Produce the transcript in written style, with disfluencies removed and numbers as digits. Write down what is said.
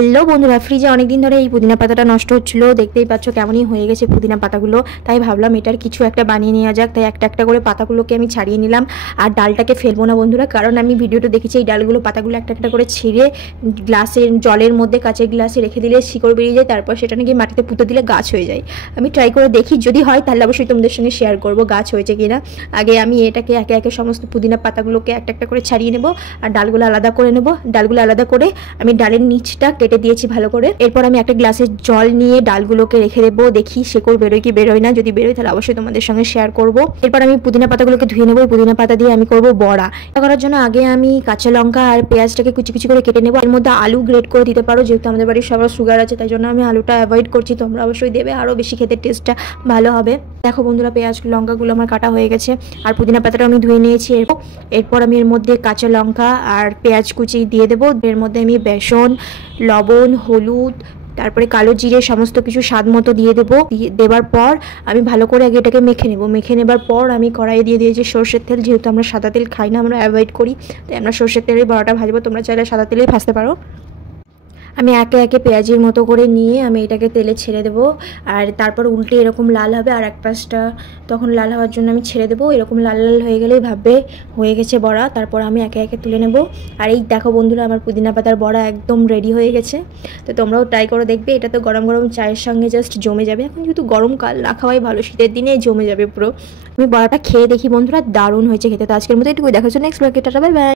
Hello বন্ধুরা, ফ্রিজে অনেকদিন ধরে এই পুদিনা পাতাটা নষ্ট হচ্ছিল, দেখতেই পাচ্ছ কেমনই হয়ে গেছে পুদিনা পাতাগুলো। তাই ভাবলাম এটার কিছু একটা বানিয়ে নেওয়া যাক। তাই একটা একটা করে পাতাগুলোকে আমি ছাড়িয়ে নিলাম। আর ডালটাকে ফেলবো না বন্ধুরা, কারণ আমি ভিডিওটা দেখেছি এই ডালগুলো পাতাগুলো একটা একটা করে ছিঁড়ে গ্লাসের জলের মধ্যে, কাঁচের গ্লাসে রেখে দিলে শিকড় বেরিয়ে যায়, তারপর সেটা নাকি মাটিতে পুঁতে দিলে গাছ হয়ে যায়। আমি ট্রাই করে দেখি, যদি হয় তাহলে অবশ্যই তোমাদের সঙ্গে শেয়ার করবো গাছ হয়েছে কিনা। আগে আমি এটাকে একে একে সমস্ত পুদিনা পাতাগুলোকে একটা একটা করে ছাড়িয়ে নেবো আর ডালগুলো আলাদা করে নেবো। ডালগুলো আলাদা করে আমি ডালের নিচটা কেটে দিয়েছি ভালো করে। এরপর আমি একটা গ্লাসে জল নিয়ে ডালগুলোকে রেখে দেবো, দেখি শেকড় বেরোয় কি বেরোয় না। যদি বেরোয় তাহলে অবশ্যই তোমাদের সঙ্গে শেয়ার করব। এরপর আমি পুদিনা পাতাগুলোকে ধুয়ে নেবো। পুদিনা পাতা দিয়ে আমি করব বড়া। এটা করার জন্য আগে আমি কাঁচা লঙ্কা আর পেঁয়াজটাকে কুচি কুচি করে কেটে নেবো। এর মধ্যে আলু গ্রেট করে দিতে পারো, যেহেতু আমাদের বাড়ির সবার সুগার আছে তাই জন্য আমি আলুটা অ্যাভয়েড করছি। তোমরা অবশ্যই দেবে, আরও বেশি খেতে টেস্টটা ভালো হবে। দেখো বন্ধুরা, পেঁয়াজ লঙ্কাগুলো আমার কাটা হয়ে গেছে আর পুদিনা পাতাটা আমি ধুয়ে নিয়েছি। এরপর আমি এর মধ্যে কাঁচা লঙ্কা আর পেঁয়াজ কুচি দিয়ে দেবো। এর মধ্যে আমি বেসন, লবণ, হলুদ, তারপরে কালো জিরে সমস্ত কিছু স্বাদ মতো দিয়ে দেবো। দেওয়ার পর আমি ভালো করে আগে এটাকে মেখে নেবো। মেখে নেবার পর আমি কড়াইয়ে দিয়ে দিয়েছি সর্ষের তেল, যেহেতু আমরা সাদা তেল খাই না, আমরা অ্যাভয়েড করি, তাই আমরা সর্ষের তেলেই বড়াটা ভাজবো। তোমরা চাইলে সাদা তেলেই ভাজতে পারো। আমি একে একে পেঁয়াজের মতো করে নিয়ে আমি এটাকে তেলে ছেড়ে দেবো। আর তারপর উল্টে এরকম লাল হবে, আর এক পাশটা তখন লাল হওয়ার জন্য আমি ছেড়ে দেবো। এরকম লাল লাল হয়ে গেলেই ভাববে হয়ে গেছে বড়া। তারপর আমি একে একে তুলে নেব। আর এই দেখো বন্ধুরা, আমার পুদিনা পাতার বড়া একদম রেডি হয়ে গেছে। তো তোমরাও ট্রাই করে দেখবে। এটা তো গরম গরম চায়ের সঙ্গে জাস্ট জমে যাবে। এখন যেহেতু গরমকাল, না খাওয়াই ভালো, শীতের দিনে জমে যাবে পুরো। আমি বড়াটা খেয়ে দেখি বন্ধুরা, দারুণ হয়েছে খেতে। তো আজকের মতো এটুকুই, দেখার জন্য নেক্সট ব্লগে, টাটা, বাই বাই।